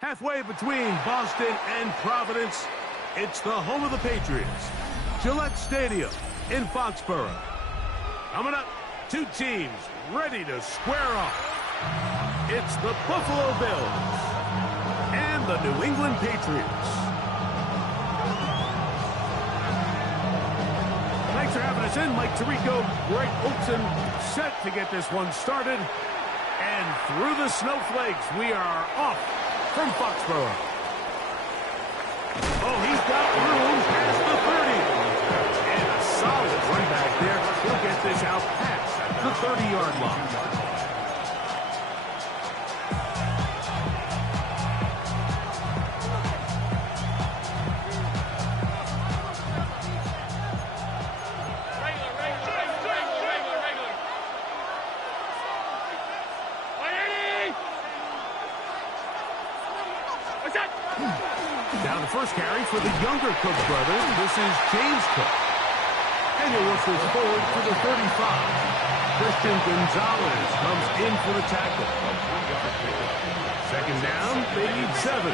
Halfway between Boston and Providence, it's the home of the Patriots, Gillette Stadium in Foxborough. Coming up, two teams ready to square off. It's the Buffalo Bills and the New England Patriots. Thanks for having us in. Mike Tirico, Greg Olson, set to get this one started. And through the snowflakes, we are off from Foxborough. Oh, he's got room past the 30. And a solid run back there. He'll get this out past the 30-yard line. Now the first carry for the younger Cook brothers. This is James Cook. And he'll work this forward to the 35. Christian Gonzalez comes in for the tackle. Second down, they need 7.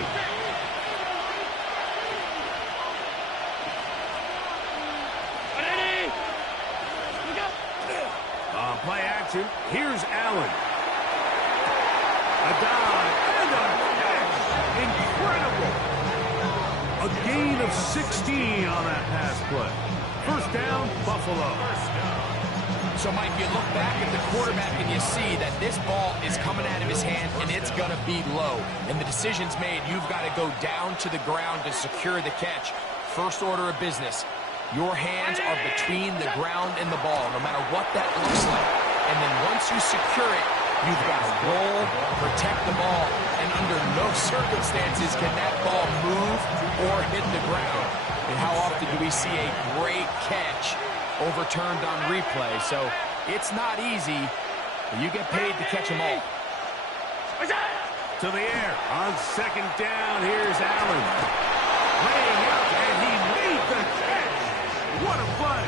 On play action, here's Allen. A dive and a catch. Incredible. A gain of 16 on that pass play. First down, Buffalo. So, Mike, you look back at the quarterback and you see that this ball is coming out of his hand and it's going to be low. And the decision's made. You've got to go down to the ground to secure the catch. First order of business. Your hands are between the ground and the ball, no matter what that looks like. And then once you secure it, you've got to roll, protect the ball, and under no circumstances can that ball move or hit the ground. And how often do we see a great catch overturned on replay? So it's not easy, but you get paid to catch them all. To the air on second down. Here's Allen. Laying out, and he made the catch. What a play.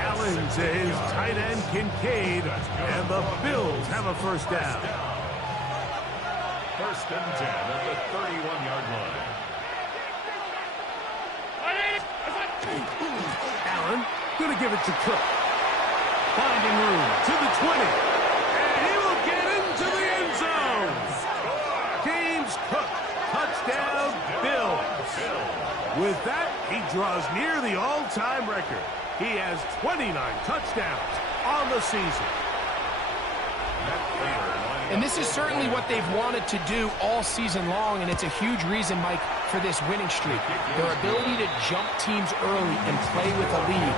Allen to his tight end, Kincaid, and the Bills have a first down. First and 10 at the 31-yard line. Allen going to give it to Cook. Finding room to the 20. And he will get into the end zone. James Cook, touchdown, Bills. With that, he draws near the all-time record. He has 29 touchdowns on the season. And this is certainly what they've wanted to do all season long, and it's a huge reason, Mike, for this winning streak. Their ability to jump teams early and play with a lead.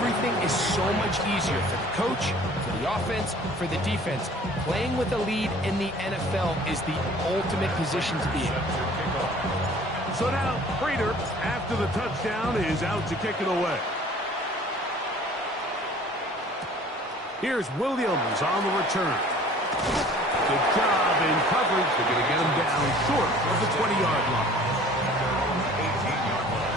Everything is so much easier for the coach, for the offense, for the defense. Playing with a lead in the NFL is the ultimate position to be in. So now, Prater, after the touchdown, is out to kick it away. Here's Williams on the return. Good job in coverage. They're going to get him down short of the 20-yard line. 18-yard line.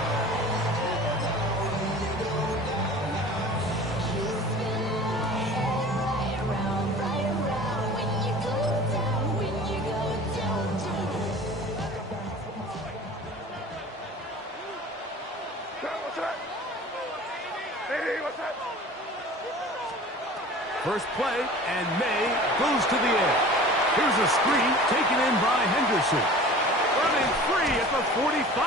First play, and May goes to the air. Here's a screen taken in by Henderson. Running free at the 45.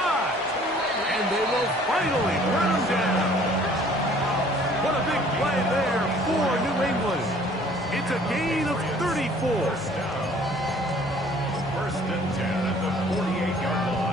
And they will finally run him down. What a big play there for New England. It's a gain of 34. First and 10 at the 48-yard line.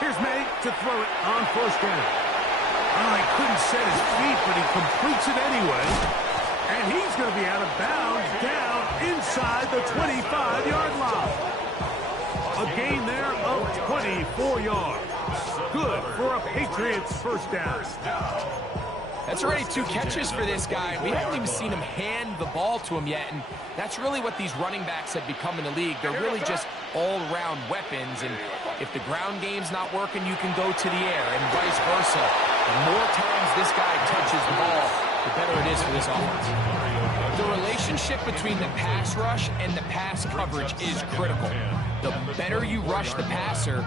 Here's May to throw it on first down. Oh, he couldn't set his feet, but he completes it anyway. And he's going to be out of bounds down inside the 25-yard line. A gain there of 24 yards. Good for a Patriots first down. That's already 2 catches for this guy. We haven't even seen him hand the ball to him yet, and that's really what these running backs have become in the league. They're really just all-around weapons, and if the ground game's not working, you can go to the air, and vice versa. The more times this guy touches the ball, the better it is for this offense. The relationship between the pass rush and the pass coverage is critical. The better you rush the passer,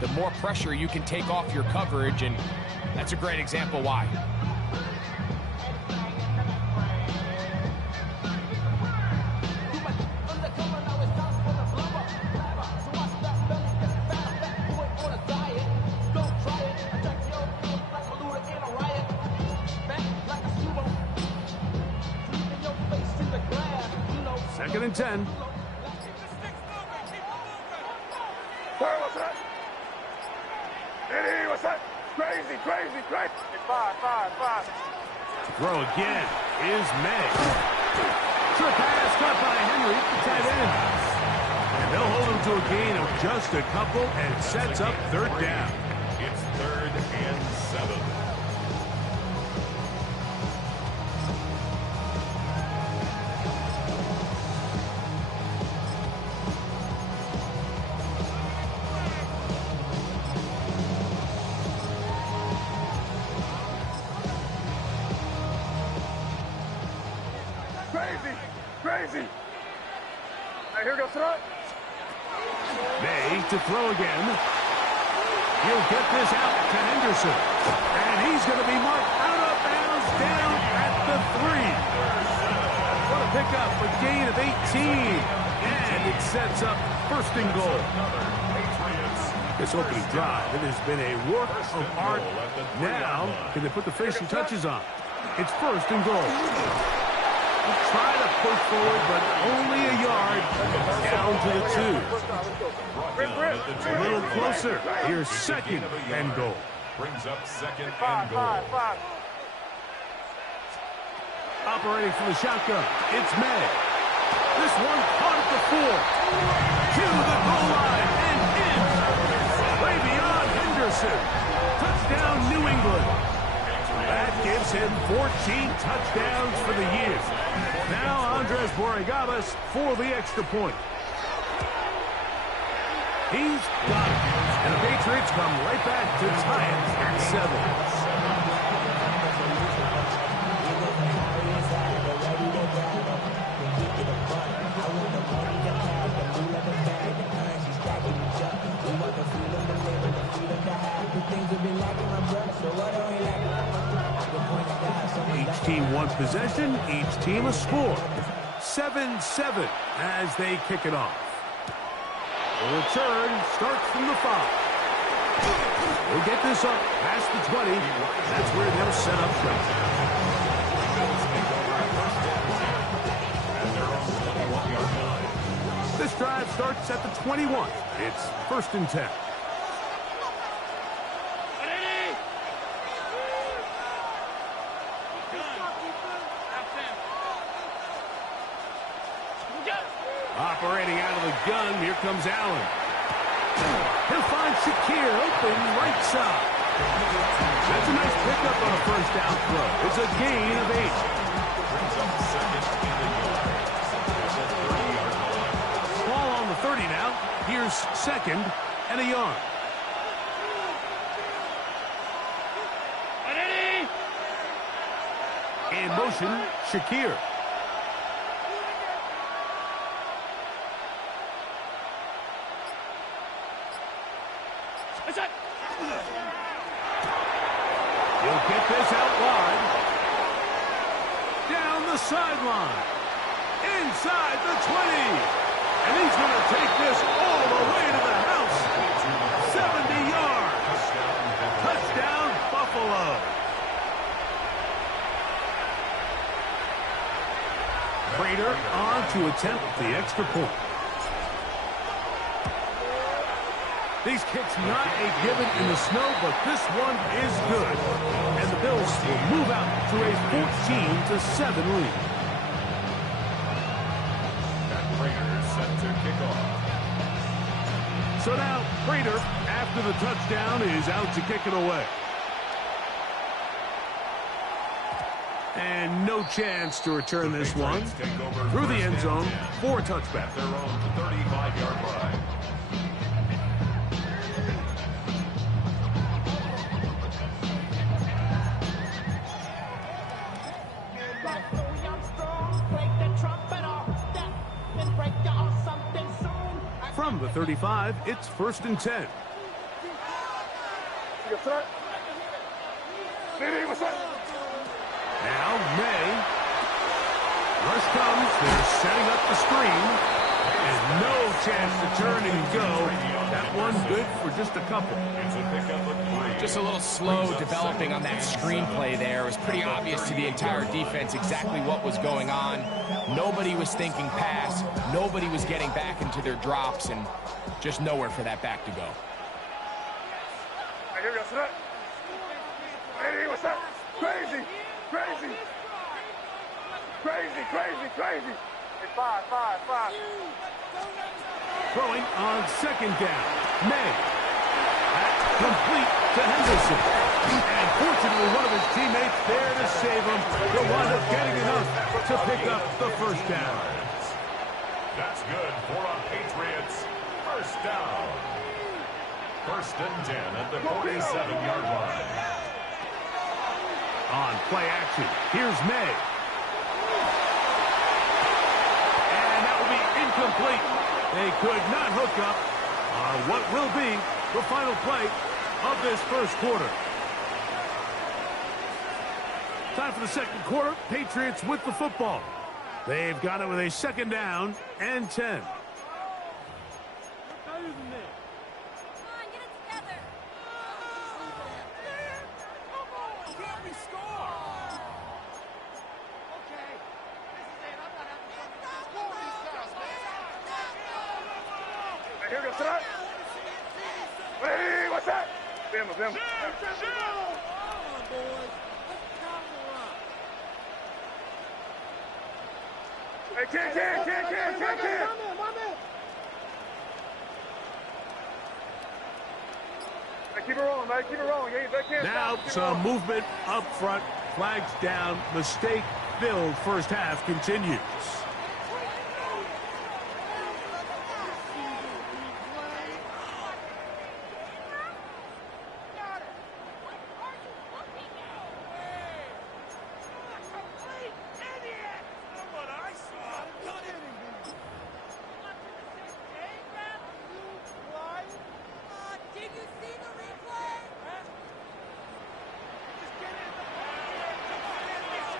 the more pressure you can take off your coverage, and that's a great example why. Second and 10. Where was that? Eddie, what's that? Crazy. Five. Throw again is May. Short pass caught by Henry, the tight end. And they'll hold him to a gain of just a couple, and it sets up third down. It's 3rd and 7. Crazy. Now here goes throw. May to throw again. He'll get this out to Henderson. And he's going to be marked out of bounds down at the 3. What a pickup, a gain of 18. And it sets up first and goal. This opening drive, it has been a work of art. Now, can they put the finishing touches on? It's first and goal. Try to push forward, but only a yard down to the 2. A little closer. Here's second and goal. Brings up 2nd and goal. Operating from the shotgun, it's May. This one caught at the 4. To the goal line and in. Way beyond Henderson. Touchdown, New England. That gives him 14 touchdowns for the year. Now Andres Borregales for the extra point. He's got it. And the Patriots come right back to tie it at 7. Each team one possession, each team a score. 7-7 as they kick it off. The return starts from the 5. They'll get this up past the 20. That's where they'll set up shop. This drive starts at the 21. It's first and 10. Operating out of the gun, here comes Allen. He'll find Shakir open right side. That's a nice pickup on a first down throw. It's a gain of 8. Ball on the 30 now. Here's second and a yard. In motion, Shakir. He'll get this out wide. Down the sideline. Inside the 20. And he's going to take this all the way to the house. 70 yards. Touchdown, Buffalo. Prater on to attempt the extra point. These kicks not a given in the snow, but this one is good. And the Bills will move out to a 14-7 lead. And Raiders set to kick off. So now, Prater, after the touchdown, is out to kick it away. And no chance to return this one. Through the end zone for a touchback. Their own 35-yard line. From the 35, it's 1st and 10. Now, May. Rush comes. They're setting up the screen. And no chance to turn and go. That one good for just a couple. It's a pickup of 3. Just a little slow developing on that screenplay there. It was pretty obvious to the entire defense exactly what was going on. Nobody was thinking pass. Nobody was getting back into their drops, and just nowhere for that back to go. What's that? Crazy! Crazy! Crazy, crazy, crazy! Hey, five. Throwing on 2nd down. May. That's complete to Henderson. And fortunately, one of his teammates there to save him. He'll wind up getting enough to pick up the 1st down. That's good for a Patriots 1st down. 1st and 10 at the 47-yard line. On play action, here's May. And that will be incomplete. They could not hook up on what will be the final play of this 1st quarter. Time for the 2nd quarter. Patriots with the football. They've got it with a 2nd down and 10. Hey, what's that? Them. Hey, can. Hey, keep it rolling, mate. Keep it rolling. They can't Now stop. some movement up front. Flags down. Mistake-filled 1st half continues.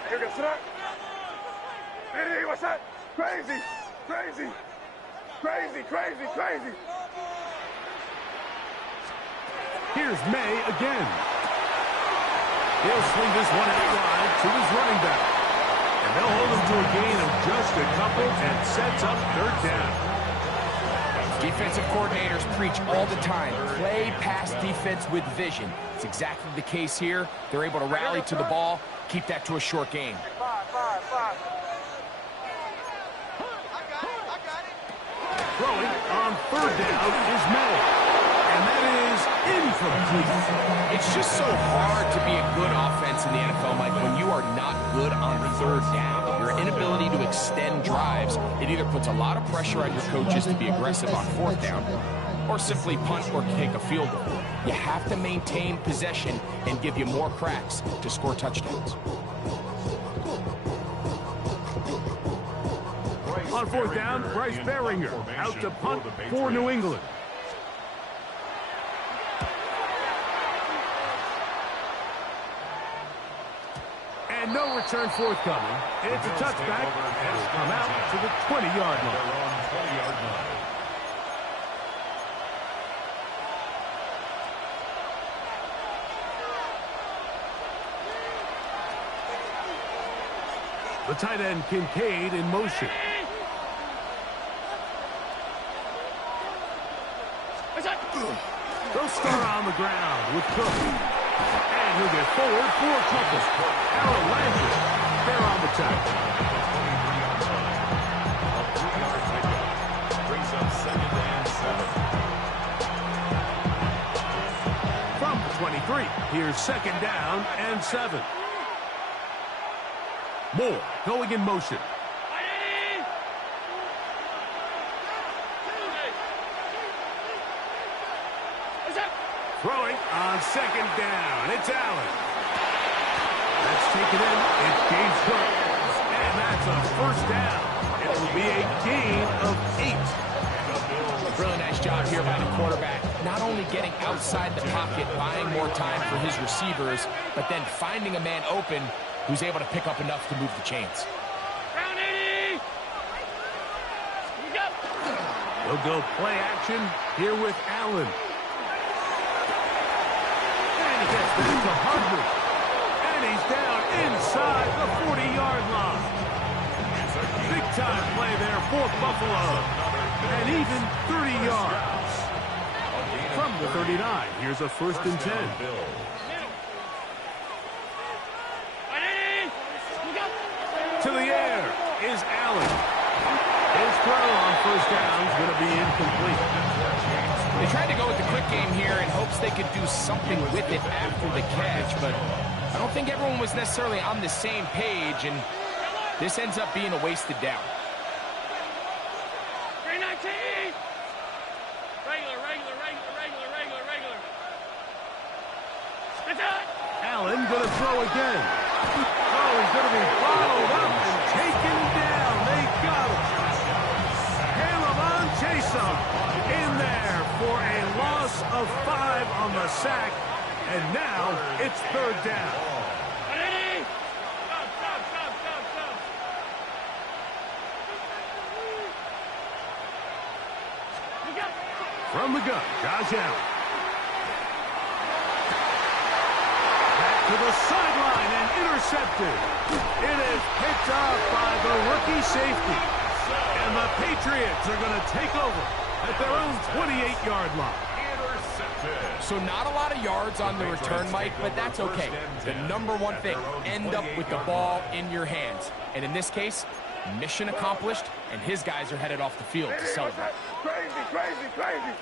Here goes that. Hey, what's that? Crazy. Here's May again. He'll swing this one out wide to his running back. And they'll hold him to a gain of just a couple and sets up 3rd down. Defensive coordinators preach all the time, play pass defense with vision. It's exactly the case here. They're able to rally to the ball, keep that to a short game. Five. Throwing on 3rd down is May. And that is incomplete. It's just so hard to be a good offense in the NFL, Mike, when you are not good on 3rd down. Your inability to extend drives, it either puts a lot of pressure on your coaches to be aggressive on 4th down, or simply punt or kick a field goal. You have to maintain possession and give you more cracks to score touchdowns. On 4th down, Bryce Baringer out to punt for New England. And no return forthcoming. It's a touchback and will come out to the 20-yard line. They're on 20-yard line. The tight end Kincaid in motion. start on the ground with Cook. And he'll get forward for a couple. Allen lands it. They're on the tackle. A 3-yard pickup brings up 2nd and 7. From the 23, here's 2nd down and 7. Moore going in motion. Throwing on 2nd down. It's Allen. That's taken in. It's James Cook. And that's a 1st down. It will be a gain of 8. Really nice job here by the quarterback. Not only getting outside the pocket, buying more time for his receivers, but then finding a man open who's able to pick up enough to move the chains. Round 80! Go! We'll go play action here with Allen. And he gets this to Hartman. And he's down inside the 40-yard line. Big-time play there for Buffalo. And even 30 yards. From the 39, here's a 1st and 10. To the air is Allen. His throw on 1st down is going to be incomplete. They tried to go with the quick game here in hopes they could do something with it after the catch, but I don't think everyone was necessarily on the same page, and this ends up being a wasted down. 319! Regular. That's it! Allen going to throw again. Oh, he's going to be followed up and taken down. They got him. Caleb Chason in there for a loss of 5 on the sack. And now it's 3rd down. From the gun, Josh Allen. To the sideline and intercepted. It is picked up by the rookie safety. And the Patriots are going to take over at their own 28-yard line. So not a lot of yards on the return, Mike, but that's okay. The number one thing, end up with the ball in your hands. And in this case, mission accomplished, and his guys are headed off the field to celebrate. Crazy.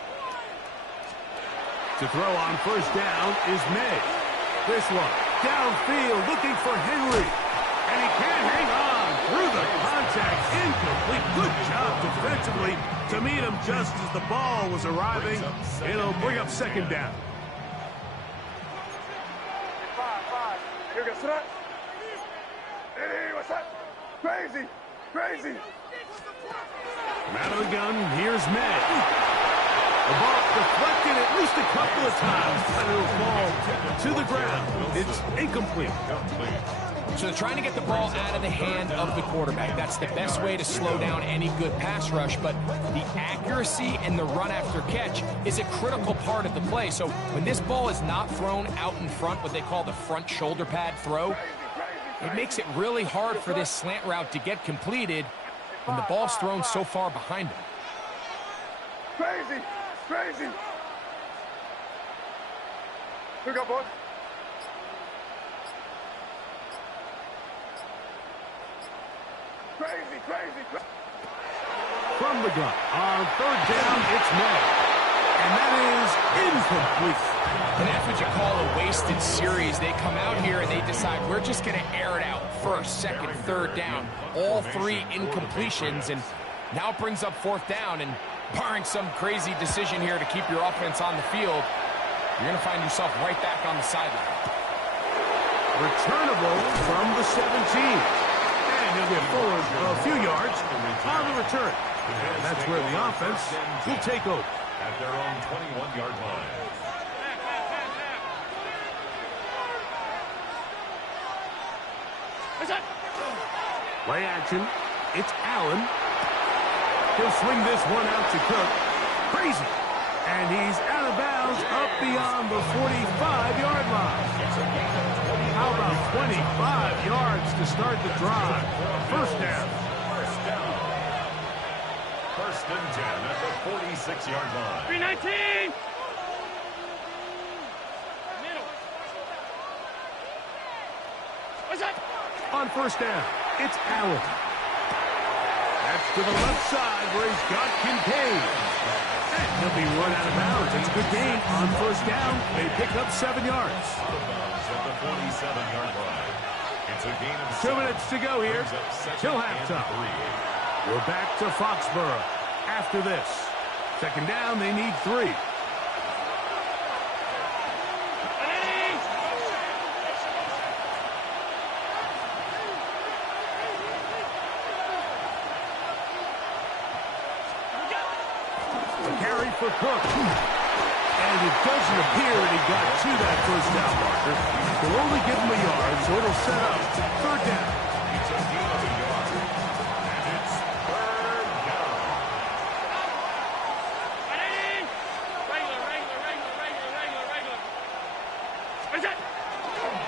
To throw on 1st down is May. This one, downfield, looking for Henry. And he can't hang on through the contact. Incomplete. Good job defensively to meet him just as the ball was arriving. It'll bring up 2nd down. 5. Here we go. Sit up. Hey, what's up? Crazy. From out of the gun, here's May. The ball deflected at least a couple of times, but it'll fall to the ground. It's incomplete. So they're trying to get the ball out of the hand of the quarterback. That's the best way to slow down any good pass rush, but the accuracy and the run after catch is a critical part of the play. So when this ball is not thrown out in front, what they call the front shoulder pad throw, it makes it really hard for this slant route to get completed when the ball's thrown so far behind him. Crazy. Here we go, boys. Crazy. From the gun, on 3rd down, it's May. And that is incomplete. And that's what you call a wasted series. They come out here and they decide we're just going to air it out. 1st, 2nd, 3rd down. All 3 incompletions, and now it brings up 4th down, and barring some crazy decision here to keep your offense on the field, you're going to find yourself right back on the sideline. Returnable from the 17. And he'll get forward a few yards on the return. And that's where the offense will take over. At their own 21-yard line. Play action. It's Allen. He'll swing this one out to Cook. Crazy. And he's out of bounds up beyond the 45-yard line. How about 25 yards to start the drive? 1st down. 1st and 10 at the 46-yard line. 319! On first down, it's Allen. That's to the left side where he's got Kincaid. And he'll be run out of bounds. It's a good gain on first down. They pick up 7 yards. Out of bounds at the 47-yard line. It's a gain of 2 minutes to go here till halftime. We're back to Foxborough after this. Second down, they need 3. Carry for Cook. And it doesn't appear that he got to that first down marker. They'll only give him a yard, so it'll set up third down. It's a gain of a yard. And it's third down.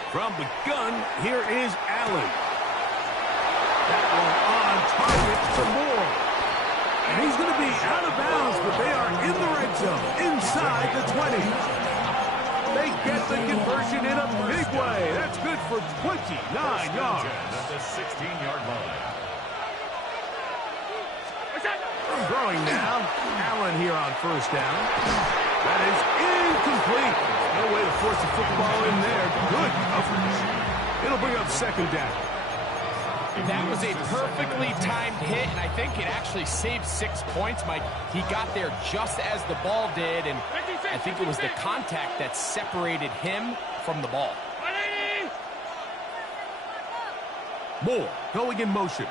From the gun, here is Allen. That one on target to Moore. And he's going to be out of bounds, but they are in the red zone, inside the 20. They get the conversion in a big way. That's good for 29 yards. At the 16-yard line. Throwing now, Allen here on first down. That is incomplete. No way to force a football in there. Good coverage. It'll bring up second down. That was a perfectly timed hit, and I think it actually saved 6 points, Mike. He got there just as the ball did, and I think it was the contact that separated him from the ball. Moore going in motion.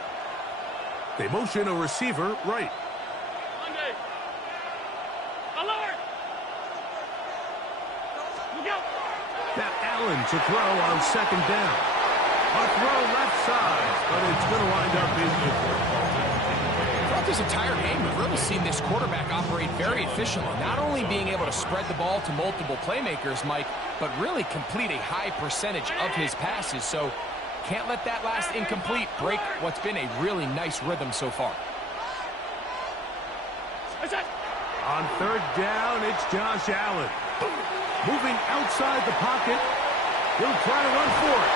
They motion a receiver right. Now Allen to throw on second down. A throw left side, but it's going to wind up incomplete. Throughout this entire game, we've really seen this quarterback operate very efficiently, not only being able to spread the ball to multiple playmakers, Mike, but really complete a high percentage of his passes. So can't let that last incomplete break what's been a really nice rhythm so far. On third down, it's Josh Allen. Moving outside the pocket. He'll try to run for it.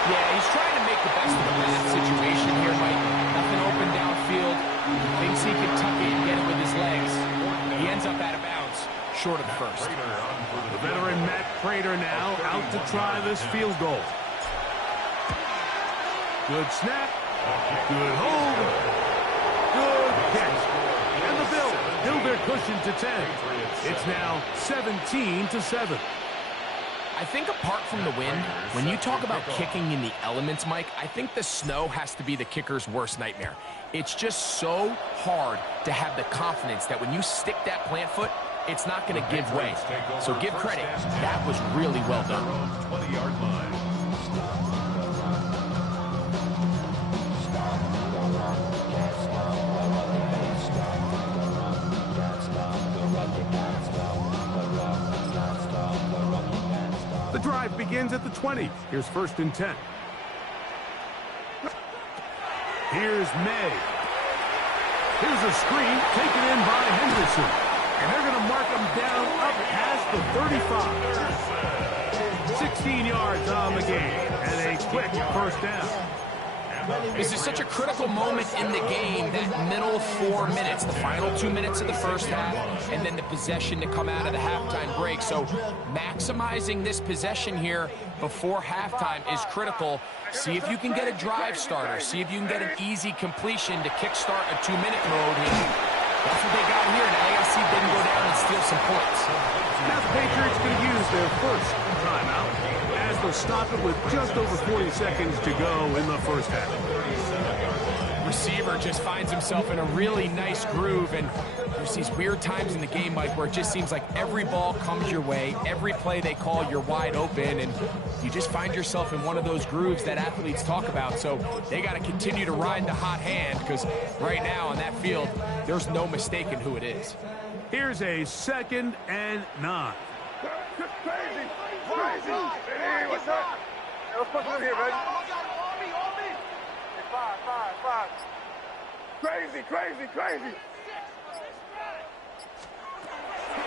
Yeah, he's trying to make the best of a bad situation here, Mike. Nothing open downfield. Thinks he can tuck it and get it with his legs. He ends up out of bounds, short of the first. The veteran Matt Prater now out to try this field goal. Good snap. Good hold. Good catch. And the Bills build their cushion to 10. It's now 17-7. I think apart from the wind, when you talk about kicking in the elements, Mike, I think the snow has to be the kicker's worst nightmare. It's just so hard to have the confidence that when you stick that plant foot, it's not going to give way. So give credit. That was really well done. 20-yard line. The drive begins at the 20. Here's first and 10. Here's May. Here's a screen taken in by Henderson. And they're going to mark him down up past the 35. 16 yards on the game. And a quick first down. This is such a critical moment in the game, that middle 4 minutes, the final 2 minutes of the first half, and then the possession to come out of the halftime break. So maximizing this possession here before halftime is critical. See if you can get a drive starter. See if you can get an easy completion to kickstart a 2-minute mode. That's what they got here. Now they got to see if they can go down and steal some points. Now the Patriots going to use their first timeout as they'll stop it with just over 40 seconds to go in the first half. Receiver just finds himself in a really nice groove, and there's these weird times in the game, Mike, where it just seems like every ball comes your way, every play they call, you're wide open, and you just find yourself in one of those grooves that athletes talk about. So they got to continue to ride the hot hand, because right now on that field, there's no mistaking who it is. Here's a 2nd and 9. Crazy! Hey, what's up? Hey, let's put it here, baby. Five. Crazy!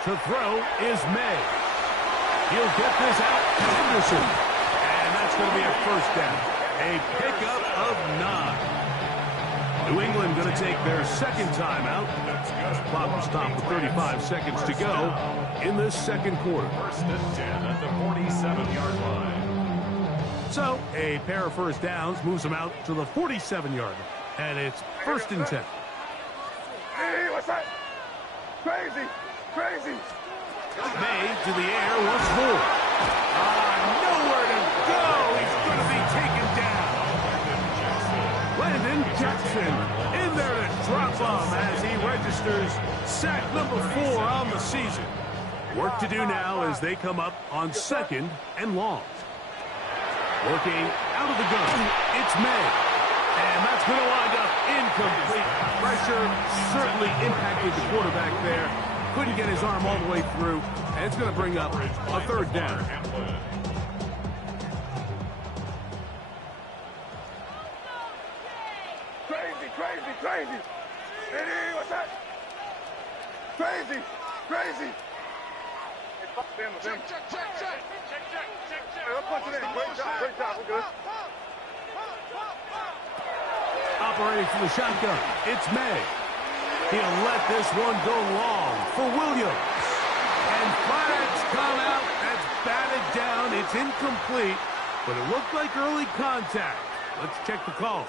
To throw is May. He'll get this out to Henderson. And that's going to be a first down. A pickup of 9. New England going to take their second timeout. The clock will stop with 35 seconds to go in this second quarter. First and 10 at the 47-yard line. So a pair of first downs moves them out to the 47-yard line. And it's first and 10. Hey, what's that? Crazy, crazy. May to the air once more. Nowhere to go. He's going to be taken down. Landon Jackson in there to drop him as he registers sack number 4 on the season. Work to do now as they come up on second and long. Working out of the gun, it's May. And that's going to wind up incomplete. Pressure certainly impacted the quarterback there. Couldn't get his arm all the way through. And it's going to bring up a third down. Crazy, crazy, crazy. Hey, what's that? Crazy, crazy. Hey, fuck them, them. Hey, let's punch it in. Great job, we're good. Operating from the shotgun, it's May. He'll let this one go long for Williams. And flags come out. That's batted down. It's incomplete, but it looked like early contact. Let's check the call.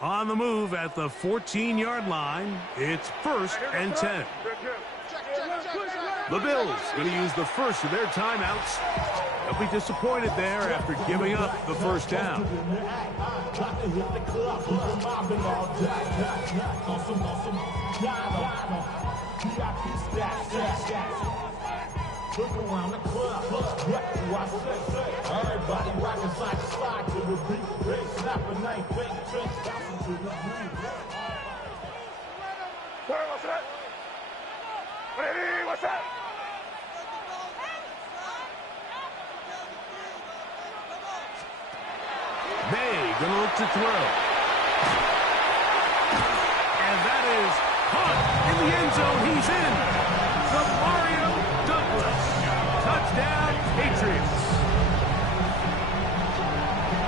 On the move at the 14-yard line, it's first and 10. The Bills going to use the first of their timeouts. They'll be disappointed there after giving up the first down. Look around the club, what do I say? Everybody rockin' side to side to the beat. Big snap a night, big trench, bouncing to the beat. What's that? Hey, what's that? May gonna look to throw. And that is caught in the end zone. He's in. The Mario Douglas. Touchdown, Patriots.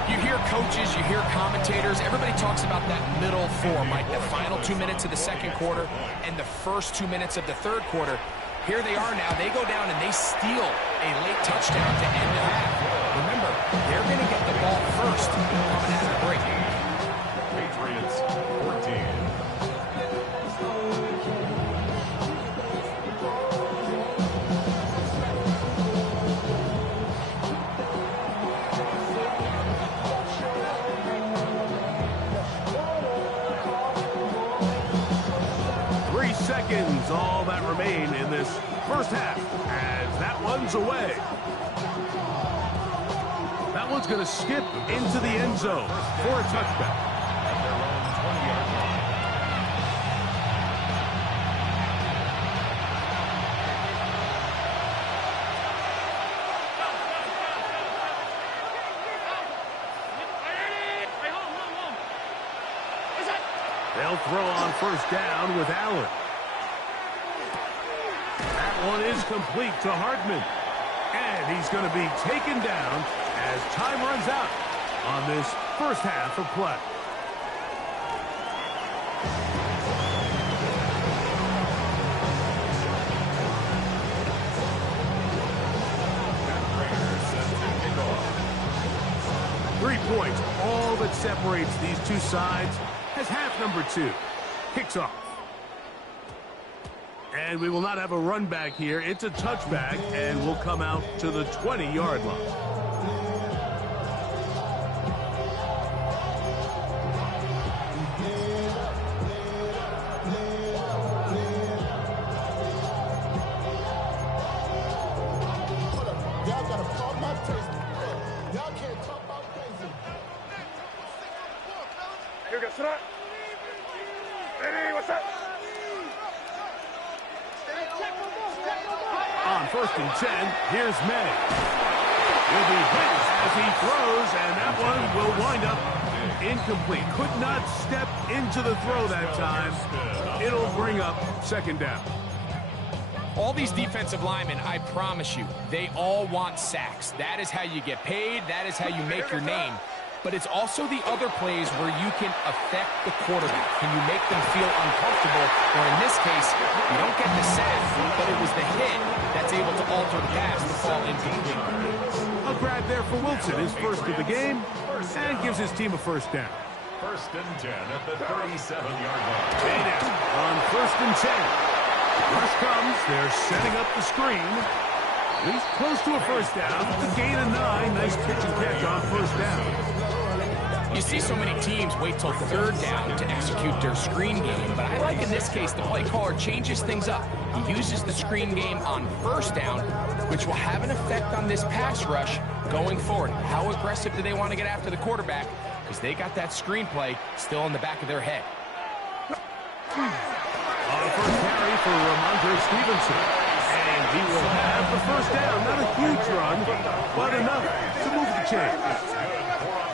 You hear coaches, you hear commentators, everybody talks about that middle four, Mike, the final 2 minutes of the second quarter and the first 2 minutes of the third quarter. Here they are now. They go down and they steal a late touchdown to end the half. Remember, they're going to get the ball first coming out of the break. Patriots 14. 3 seconds, all that remain in this first half, as that one's away. That one's going to skip into the end zone for a touchback. At their own 20-yard line. They'll throw on first down with Allen. That one is complete to Hartman. And he's going to be taken down as time runs out on this first half of play. Raiders set to kick off. 3 points, all that separates these two sides, as half number 2 kicks off. And we will not have a run back here. It's a touchback, and we'll come out to the 20-yard line. Y'all gotta pump my taste. Y'all can't talk about crazy. Here, guys, tonight. Hey, what's that? On first and 10, here's May. will be hit as he throws, and that one will wind up incomplete. Could not step into the throw that time. It'll bring up second down. All these defensive linemen, I promise you, they all want sacks. That is how you get paid. That is how you make your name. But it's also the other plays where you can affect the quarterback. Can you make them feel uncomfortable? Or in this case, you don't get the sack, but it was the hit that's able to alter the pass to fall incomplete. A grab there for Wilson, his first of the game, and gives his team a first down. First and 10 at the 37-yard line. Stay down on first and 10. Rush comes. They're setting up the screen. At least close to a first down. It's a gain of 9. Nice pitch and catch on first down. You see so many teams wait till third down to execute their screen game, but I like in this case the play caller changes things up. He uses the screen game on first down, which will have an effect on this pass rush going forward. How aggressive do they want to get after the quarterback? Because they got that screen play still in the back of their head. On a first carry for Ramondre Stevenson. And he will have the first down. Not a huge run, but enough to move the chains.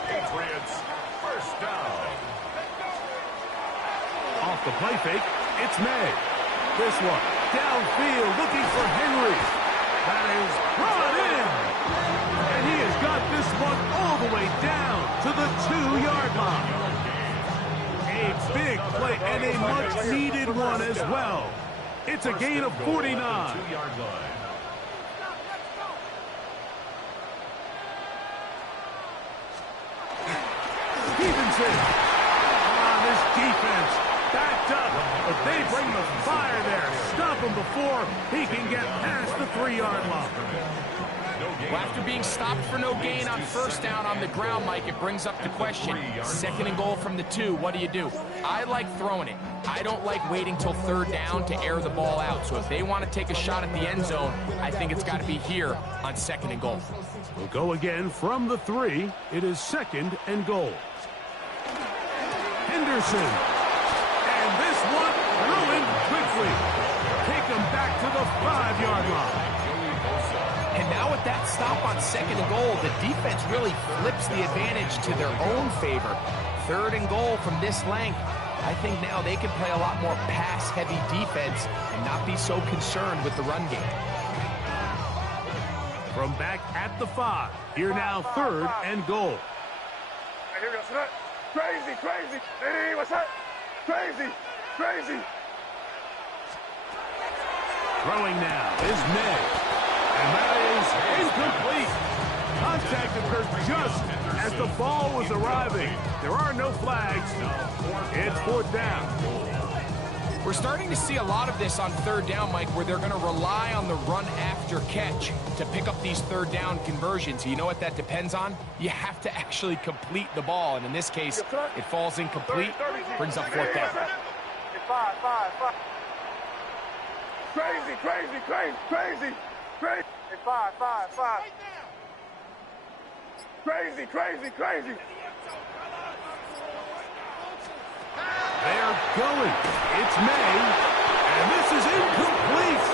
Patriots, first down. Off the play fake, it's May. This one, downfield, looking for Henry. That is brought in. And he has got this one all the way down to the 2-yard line. A big play and a much-needed one as well. It's a gain of 49. 2-yard line. Stevenson. This defense backed up, but they bring the fire there. Stop him before he can get past the 3-yard line. Well, after being stopped for no gain on first down on the ground, Mike, it brings up the question. Second and goal from the 2, what do? I like throwing it. I don't like waiting till third down to air the ball out. So if they want to take a shot at the end zone, I think it's got to be here on second and goal. We'll go again from the 3. It is second and goal. Henderson. And this one ruined quickly. Take him back to the 5-yard line. And now with that stop on second and goal, the defense really flips the advantage to their own favor. Third and goal from this length. I think now they can play a lot more pass-heavy defense and not be so concerned with the run game. From back at the 5, here now third and goal. Hey, here we go. Crazy, crazy. Hey, what's that? Crazy, crazy. Throwing now is May. And that is incomplete. Contact occurred just as the ball was arriving. There are no flags. It's fourth down. We're starting to see a lot of this on third down, Mike, where they're going to rely on the run after catch to pick up these third down conversions. You know what that depends on? You have to actually complete the ball. And in this case, it falls incomplete, brings up fourth down. Five. Crazy, crazy, crazy, crazy, crazy. Hey, five. Crazy, crazy, crazy. They're going. It's May. And this is incomplete.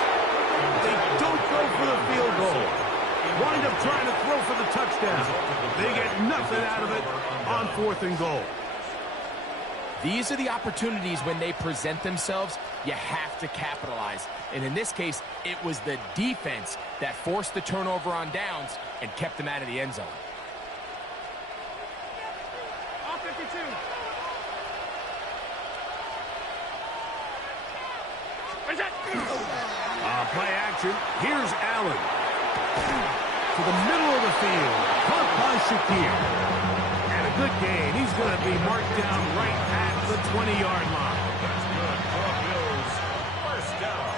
They don't go for the field goal. Wind up trying to throw for the touchdown. They get nothing out of it on fourth and goal. These are the opportunities when they present themselves, you have to capitalize. And in this case, it was the defense that forced the turnover on downs and kept them out of the end zone. All 52. Play action. Here's Allen. To the middle of the field. Caught by Shakir. And a good gain. He's going to be marked down right at the 20-yard line. That's good for the Bills. First down.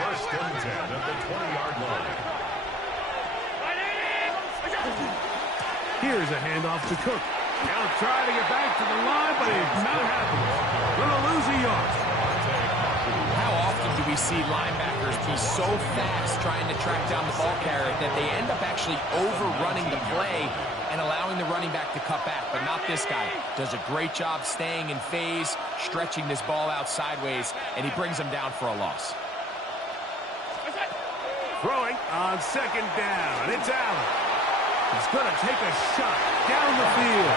First and 10 at the 20-yard line. Here's a handoff to Cook. Now try to get back to the line, but it's not happening. Going to lose a yard. How often do we see linebackers be so fast trying to track down the ball carrier that they end up actually overrunning the play and allowing the running back to cut back? But not this guy. Does a great job staying in phase, stretching this ball out sideways, and he brings them down for a loss. Throwing on second down. It's Allen. He's going to take a shot down the field.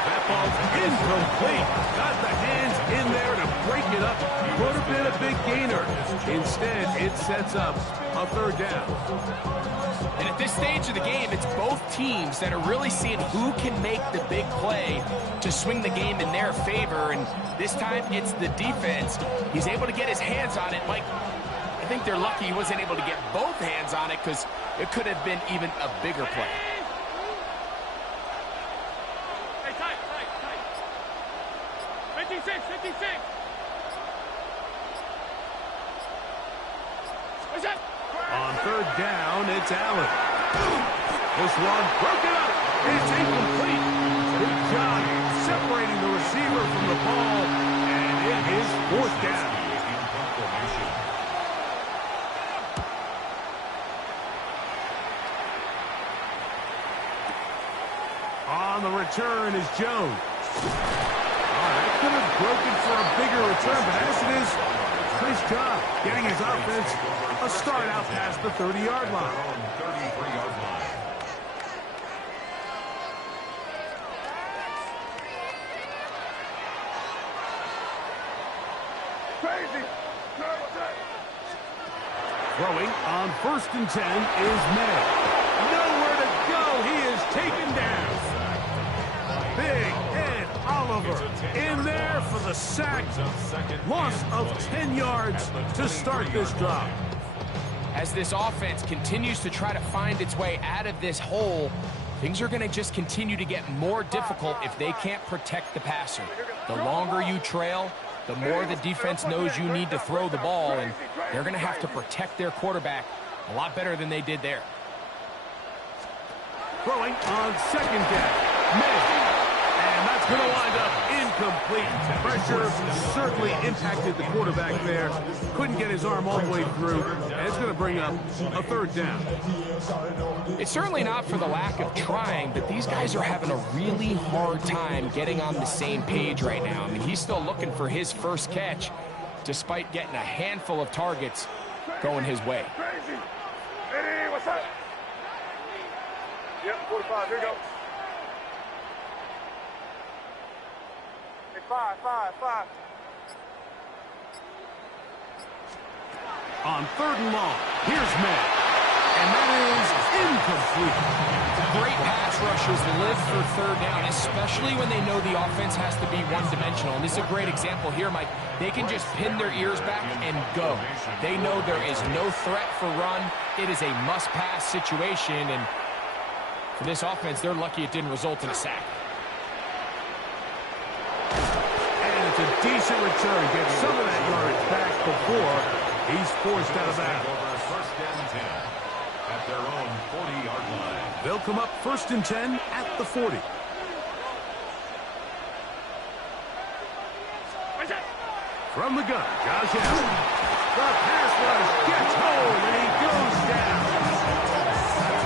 That ball's incomplete. Got the hands in there to break it up. Could have been a big gainer. Instead, it sets up a third down. And at this stage of the game, it's both teams that are really seeing who can make the big play to swing the game in their favor. And this time, it's the defense. He's able to get his hands on it. Mike, I think they're lucky he wasn't able to get both hands on it because it could have been even a bigger play. Hey, tight. 56. What's up? On third down, it's Allen. This one broken up. It's incomplete. Good job separating the receiver from the ball, and it is fourth down. On the return is Jones. That could have broken for a bigger return, but as it is, nice job getting his offense a start out past the 30-yard line. 33-yard line. Crazy. Throwing on 1st and 10 is May. Nowhere to go. He is taken down. Big Ed Oliver in there for the sack. Loss of 10 yards to start this drive. As this offense continues to try to find its way out of this hole, things are going to just continue to get more difficult if they can't protect the passer. The longer you trail, the more the defense knows you need to throw the ball, and they're going to have to protect their quarterback a lot better than they did there. Throwing on second down. May. And that's going to wind up incomplete. Pressure certainly impacted the quarterback there. Couldn't get his arm all the way through. And it's going to bring up a third down. It's certainly not for the lack of trying, but these guys are having a really hard time getting on the same page right now. I mean, he's still looking for his first catch, despite getting a handful of targets going his way. Crazy. Eddie, what's up? Yep, 45. Here you go. Hey, 5. On third and long, here's May. And that is incomplete. Great pass rushers live for third down, especially when they know the offense has to be one-dimensional. And this is a great example here, Mike. They can just pin their ears back and go. They know there is no threat for run. It is a must-pass situation, and for this offense, they're lucky it didn't result in a sack. And it's a decent return. Get some of that yardage back before he's forced out of bounds. First and 10 at their own 40-yard line. They'll come up 1st and 10 at the 40. From the gun, Josh Allen. The pass rush gets home, and he goes down.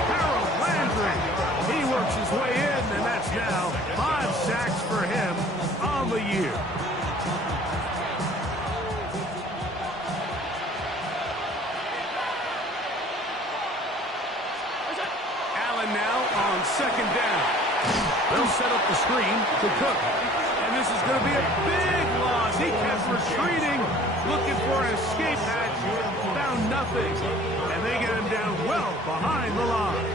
Harold Landry, he works his way in, and that's now 5 sacks for him on the year. Allen now on second down. They'll set up the screen to Cook. And this is going to be a big loss. He kept retreating, looking for an escape hatch. Found nothing. And they get him down well behind the line.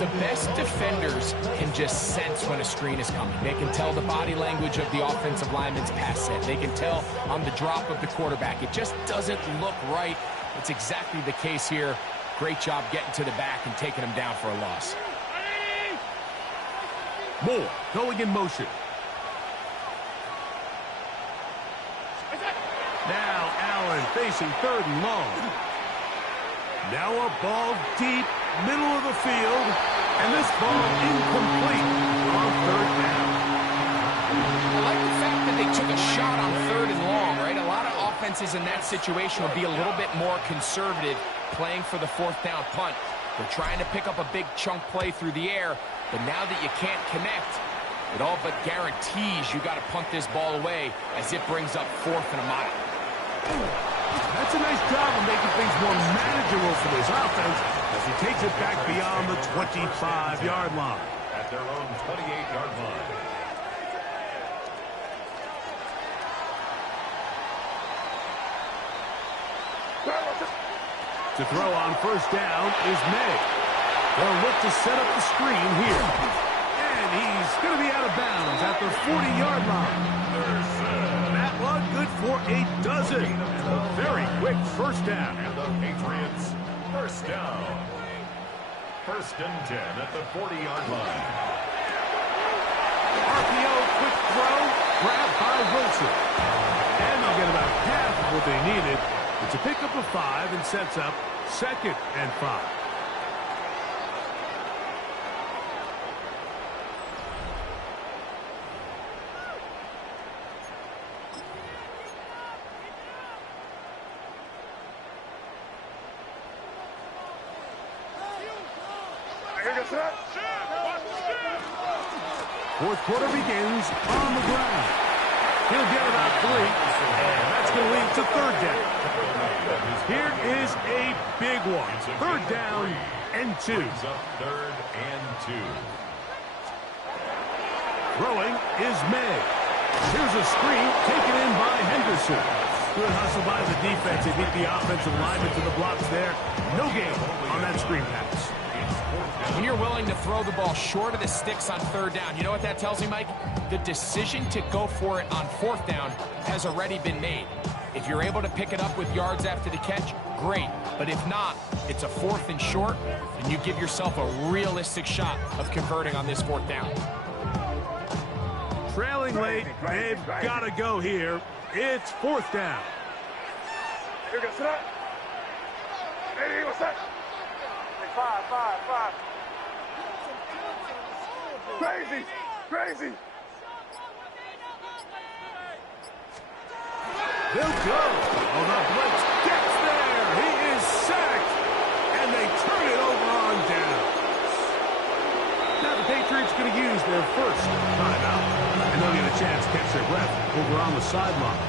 The best defenders can just sense when a screen is coming. They can tell the body language of the offensive lineman's pass set. They can tell on the drop of the quarterback. It just doesn't look right. It's exactly the case here. Great job getting to the back and taking him down for a loss. Moore going in motion. Now Allen facing third and long. Now a ball deep, middle of the field, and this ball incomplete on third down. I like the fact that they took a shot on third and long, right? A lot of offenses in that situation would be a little bit more conservative playing for the fourth down punt. They're trying to pick up a big chunk play through the air, but now that you can't connect, it all but guarantees you got to punt this ball away as it brings up 4th and a mile. That's a nice job of making things more manageable for this offense as he takes it back beyond the 25-yard line. At their own 28-yard line. To throw on first down is May. They'll look to set up the screen here. And he's going to be out of bounds at the 40-yard line. That one good for a dozen. And a very quick first down. And the Patriots, first down. First and 10 at the 40-yard line. RPO, quick throw, grabbed by Wilson. And they'll get about half of what they needed. It's a pickup of 5 and sets up 2nd and 5. Fourth quarter begins on the ground. He'll get about 3, and that's going to lead to third down. Here is a big one. Third down and 2. Third and 2. Throwing is May. Here's a screen taken in by Henderson. Good hustle by the defense. They beat the offensive lineman to the blocks there. No gain on that screen pass. When you're willing to throw the ball short of the sticks on third down, you know what that tells me, Mike? The decision to go for it on fourth down has already been made. If you're able to pick it up with yards after the catch, great. But if not, it's a 4th and short, and you give yourself a realistic shot of converting on this fourth down. Trailing late, they've got to go here. It's 4th down. Hey, what's that? 5. Crazy! Crazy! They'll go. Oh, the blitz gets there. He is sacked. And they turn it over on down. Now the Patriots going to use their first timeout. And they'll get a chance to catch their breath over on the sideline.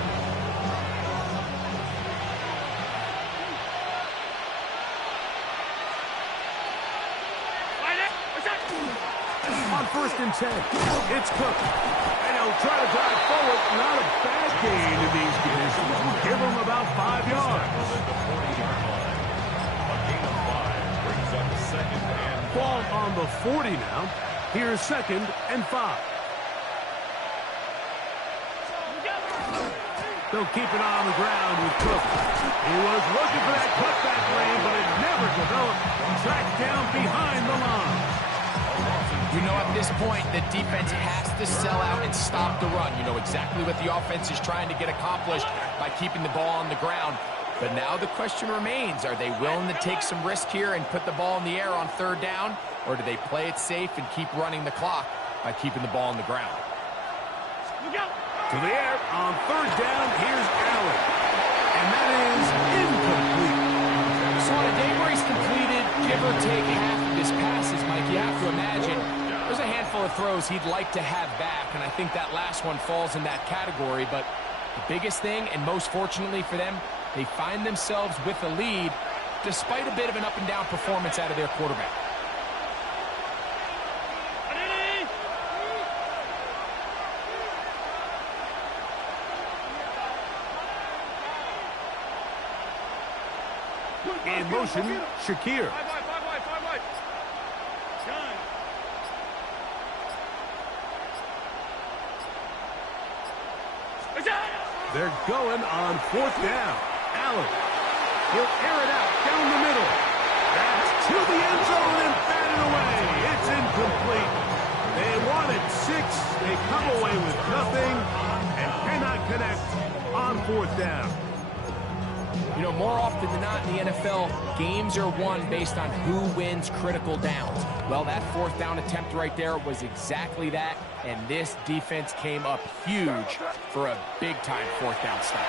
On first and 10, it's Cook. And he'll try to drive forward. Not a bad gain in these conditions. We'll give him about 5 yards. A gain of 5 brings up second and 5. Ball on the 40 now. Here's 2nd and 5. They'll keep it on the ground with Cook. He was looking for that cutback lane, but it never developed. Tracked down behind the line. You know, at this point, the defense has to sell out and stop the run. You know exactly what the offense is trying to get accomplished by keeping the ball on the ground. But now the question remains, are they willing to take some risk here and put the ball in the air on third down? Or do they play it safe and keep running the clock by keeping the ball on the ground? To the air on third down, here's Allen. And that is incomplete. So on a day where he's completed, give or take half of his passes, Mike, you have to imagine there's a handful of throws he'd like to have back, and I think that last one falls in that category. But the biggest thing, and most fortunately for them, they find themselves with a lead despite a bit of an up-and-down performance out of their quarterback. In motion, Shakir. Five wide. Done. They're going on fourth down. Allen. He'll air it out down the middle. That's to the end zone and batted away. It's incomplete. They wanted 6. They come away with nothing and cannot connect on fourth down. You know, more often than not in the NFL, games are won based on who wins critical downs. Well, that fourth down attempt right there was exactly that, and this defense came up huge for a big-time fourth down stop.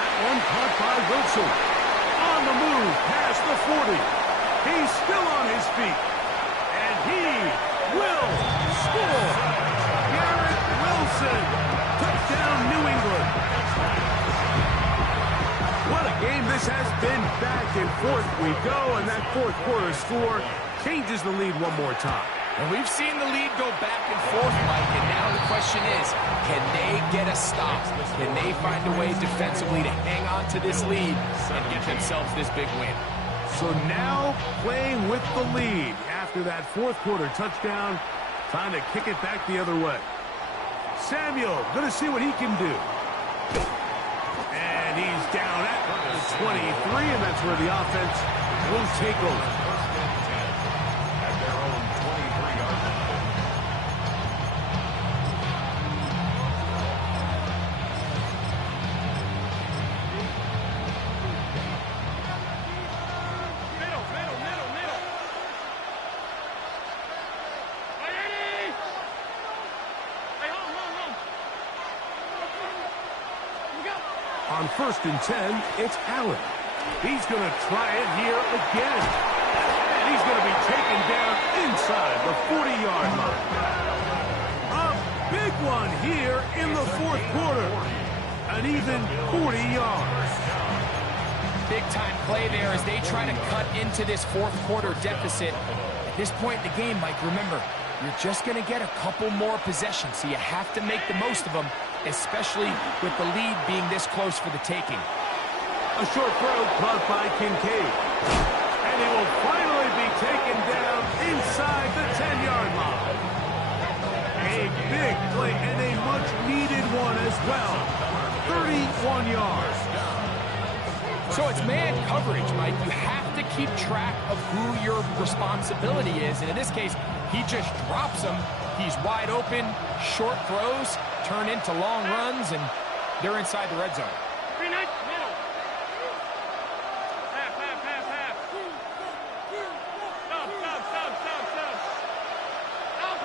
That one caught by Wilson. On the move past the 40. He's still on his feet. And he will score. Garrett Wilson. Touchdown, New England. and forth we go, and that fourth quarter score changes the lead one more time. And we've seen the lead go back and forth, Mike, and now the question is, can they get a stop? Can they find a way defensively to hang on to this lead and get themselves this big win? So now playing with the lead after that fourth quarter touchdown, trying to kick it back the other way. Samuel going to see what he can do. And he's down at the 23, and that's where the offense will take over. On 1st and 10, it's Allen. He's going to try it here again. And he's going to be taken down inside the 40-yard line. A big one here in the fourth quarter. An even 40 yards. Big-time play there as they try to cut into this fourth quarter deficit. At this point in the game, Mike, remember, you're just going to get a couple more possessions, so you have to make the most of them, especially with the lead being this close for the taking. A short throw caught by Kincaid. And he will finally be taken down inside the 10-yard line. A big play and a much-needed one as well. 31 yards. So it's man coverage, Mike. You have to keep track of who your responsibility is. And in this case, he just drops him. He's wide open. Short throws turn into long runs, and they're inside the red zone. Middle. Half. Stop.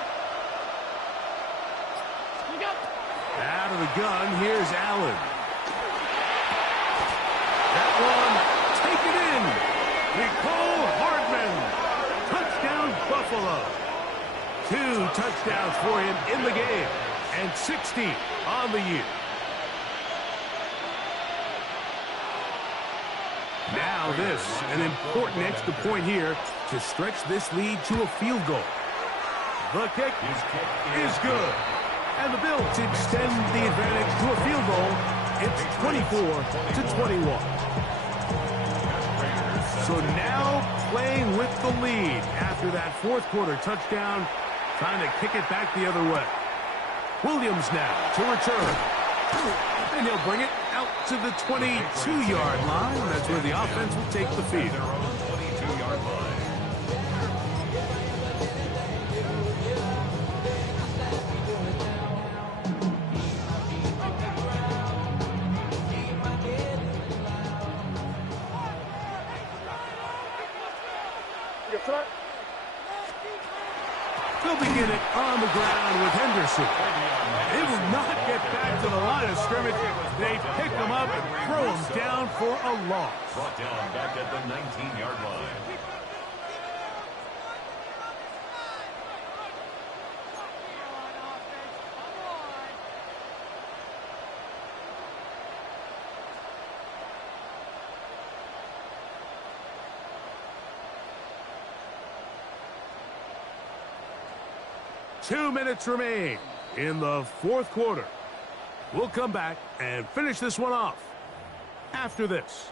Out of the gun, here's Allen. That one, taken in. Nicole Hardman. Touchdown, Buffalo. 2 touchdowns for him in the game. And 60 on the year. Now this, an important extra point here to stretch this lead to a field goal. The kick is good. And the Bills extend the advantage to a field goal. It's 24-21. So now playing with the lead after that fourth quarter touchdown, trying to kick it back the other way. Williams now to return. And he'll bring it out to the 22-yard line. That's where the offense will take the field. They'll begin it on the ground with Henderson. They will not get back to the line of scrimmage. They pick him up and throw him down for a loss. Brought down back at the 19-yard line. Two minutes remain in the fourth quarter. We'll come back and finish this one off after this.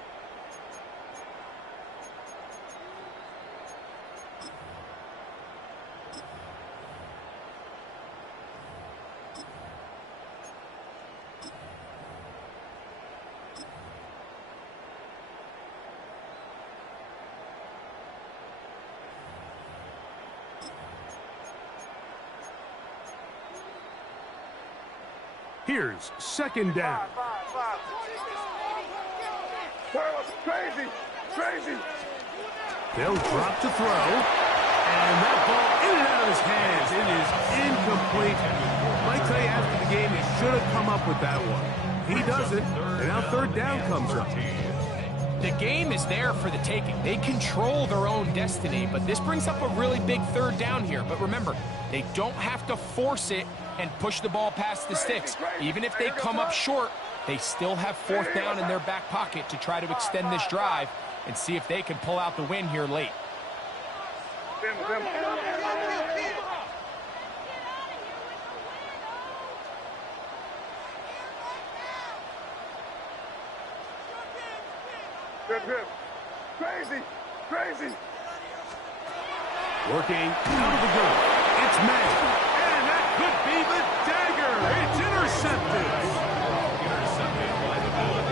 Here's second down. Crazy. They'll drop to throw. And that ball in and out of his hands. It is incomplete. Might tell you after the game he should have come up with that one. He doesn't. And now third down comes up. The game is there for the taking. They control their own destiny, but this brings up a really big third down here. But remember, they don't have to force it and push the ball past the sticks. Even if they come up short, they still have fourth down in their back pocket to try to extend this drive and see if they can pull out the win here late. Crazy! Crazy! Working out of the gun. It's May. And that could be the dagger. It's intercepted. Intercepted by the Bills.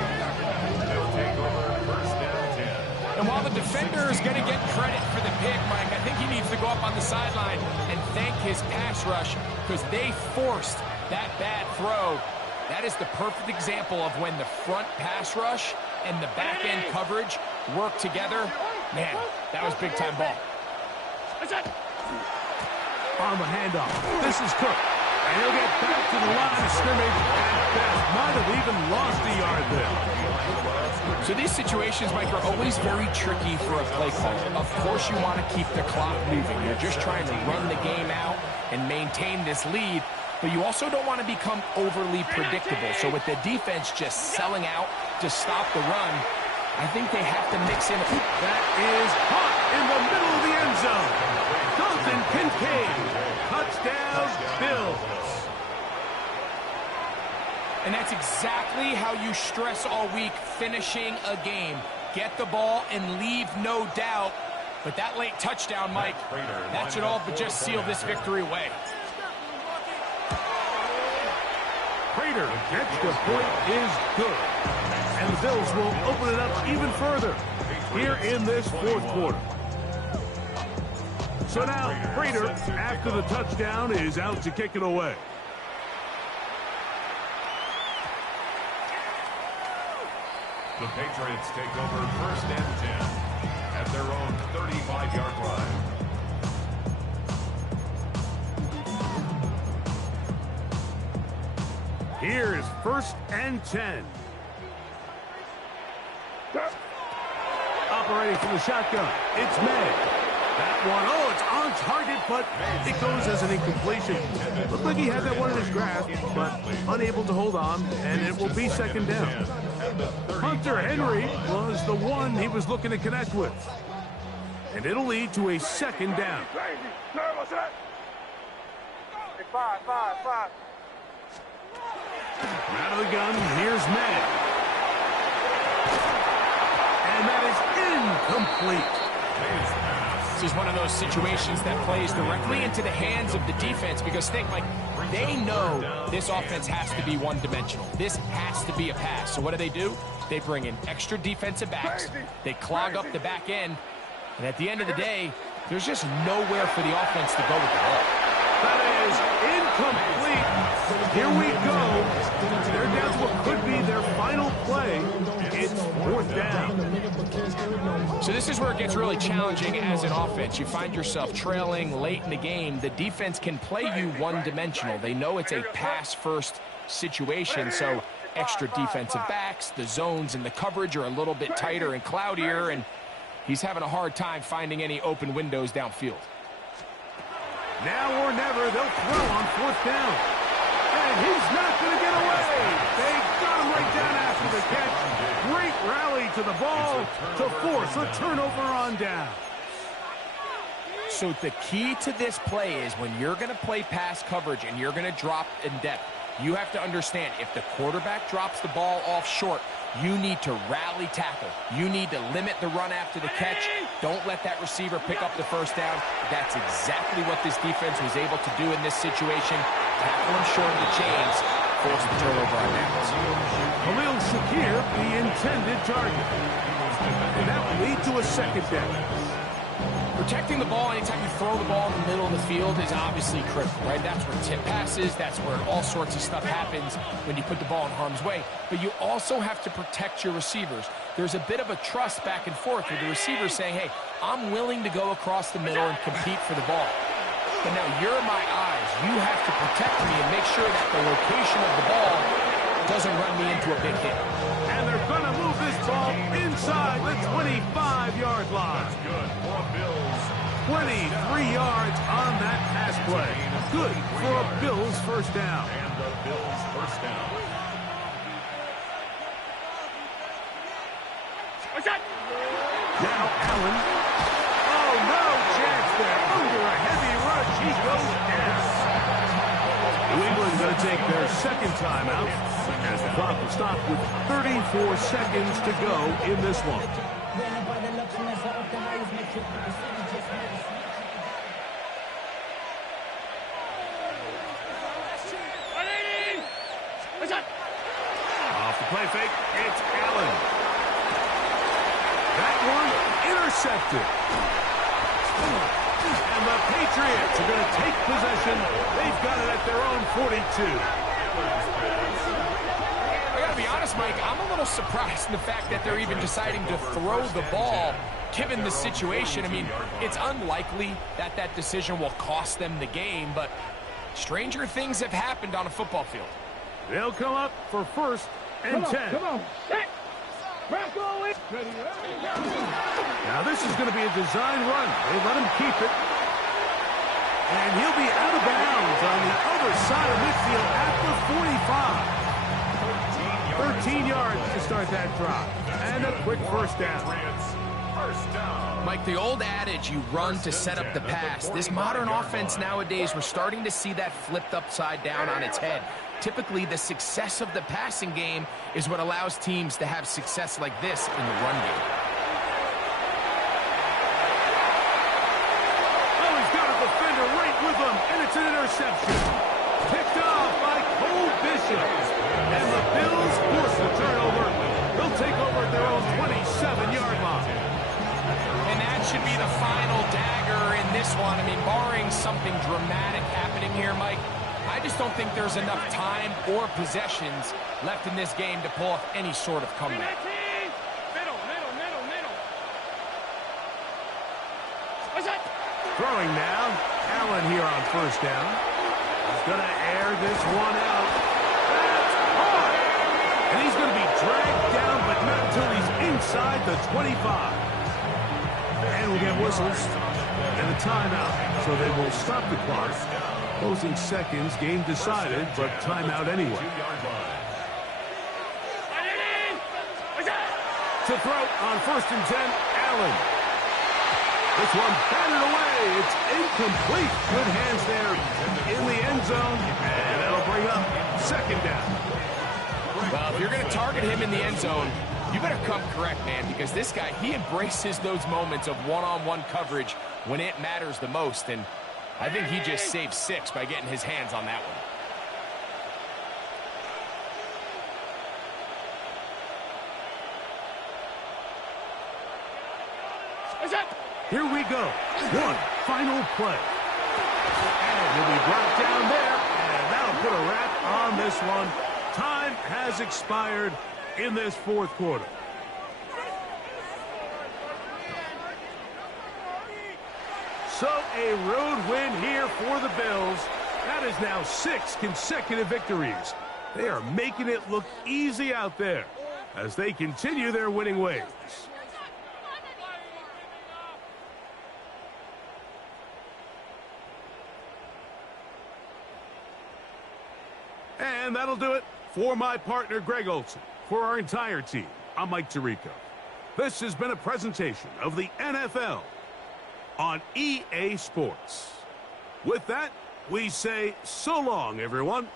They'll take over first and 10. And while the defender is going to get credit for the pick, Mike, I think he needs to go up on the sideline and thank his pass rush because they forced that bad throw. That is the perfect example of when the front pass rush and the back end coverage work together. Man, that was big-time ball. On the handoff. This is Cook. And he'll get back to the line of scrimmage at best. Might have even lost a yard there. So these situations, Mike, are always very tricky for a play caller. Of course you want to keep the clock moving. You're just trying to run the game out and maintain this lead. But you also don't want to become overly predictable. So with the defense just selling out to stop the run, I think they have to mix in. That is caught in the middle of the end zone. Dalton Kincaid. Touchdown, Bills. And that's exactly how you stress all week, finishing a game. Get the ball and leave no doubt. But that late touchdown, Mike, that should all but just seal this victory away. Prater, extra point is good. And the Bills will open it up even further here in this fourth quarter. So now, Prater, after the touchdown, is out to kick it away. The Patriots take over first and 10 at their own 35-yard line. Here's first and 10. Operating from the shotgun, it's May. That one, oh, it's on target, but it goes as an incompletion. Looked like he had that one in his grasp, but unable to hold on, and it will be second down. Hunter Henry was the one he was looking to connect with. And it'll lead to a second down. Five. Out of the gun, here's May. And that is incomplete. This is one of those situations that plays directly into the hands of the defense because think, like, they know this offense has to be one-dimensional. This has to be a pass. So what do? They bring in extra defensive backs. They clog up the back end. And at the end of the day, there's just nowhere for the offense to go with the ball. That is incomplete. Here we go. They're down to what could be their final play. It's fourth down. So this is where it gets really challenging as an offense. You find yourself trailing late in the game. The defense can play you one-dimensional. They know it's a pass-first situation, so extra defensive backs, the zones and the coverage are a little bit tighter and cloudier, and he's having a hard time finding any open windows downfield. Now or never, they'll throw on fourth down. And he's not going to get away. They got him right down after the catch. Great rally to the ball to force a turnover on down. So the key to this play is when you're going to play pass coverage and you're going to drop in depth, you have to understand if the quarterback drops the ball off short, you need to rally tackle. You need to limit the run after the catch. Don't let that receiver pick up the first down. That's exactly what this defense was able to do in this situation. Tackle him short of the chains, force the turnover on downs. Khalil Shakir, the intended target. And that will lead to a second down. Protecting the ball anytime you throw the ball in the middle of the field is obviously critical, right? That's where tip passes, that's where all sorts of stuff happens when you put the ball in harm's way. But you also have to protect your receivers. There's a bit of a trust back and forth with the receivers saying, hey, I'm willing to go across the middle and compete for the ball. But now you're my eyes. You have to protect me and make sure that the location of the ball doesn't run me into a big hit. And they're going to move this ball inside the 25-yard line. That's good for Bills. 23 yards on that pass play. Good for a Bills first down. And the Bills first down. Now Allen. Oh, no chance there. Under a heavy rush, he goes down. New England going to take their second timeout as the clock will stop with 34 seconds to go in this one. Off the play fake, it's Allen. That one intercepted. And the Patriots are going to take possession. They've got it at their own 42. I got to be honest, Mike, I'm a little surprised in the fact that they're even deciding to throw the ball given the situation. I mean, it's unlikely that that decision will cost them the game, but stranger things have happened on a football field. They'll come up for first and 10. Come on. Set. Rocco is ready. Now this is going to be a design run. They let him keep it. And he'll be out of bounds on the other side of midfield at the 45. 13 yards to start that drop. And a quick first down. Mike, the old adage, you run to set up the pass. This modern offense nowadays, we're starting to see that flipped upside down on its head. Typically, the success of the passing game is what allows teams to have success like this in the run game. Oh, he's got a defender right with him, and it's an interception. Picked off by Cole Bishop. And the Bills force the turnover. They'll take over at their own 27-yard line. And that should be the final dagger in this one. I mean, barring something dramatic happening here, Mike, I just don't think there's enough time or possessions left in this game to pull off any sort of comeback. Middle. What's that? Throwing now. Allen here on first down. He's going to air this one out. That's hard. And he's going to be dragged down, but not until he's inside the 25. And we'll get whistles and a timeout. So they will stop the clock. Closing seconds, game decided, but timeout anyway. To throw on first and 10, Allen. This one batted away. It's incomplete. Good hands there in the end zone, and that'll bring up second down. Well, if you're going to target him in the end zone, you better come correct, man, because this guy, he embraces those moments of one-on-one coverage when it matters the most, and I think he just saved 6 by getting his hands on that one. Here we go. One final play. And he'll be brought down there, and that'll put a wrap on this one. Time has expired in this fourth quarter. So a road win here for the Bills. That is now 6 consecutive victories. They are making it look easy out there as they continue their winning ways. And that'll do it for my partner, Greg Olson. For our entire team, I'm Mike Tirico. This has been a presentation of the NFL on EA Sports. With that, we say so long, everyone.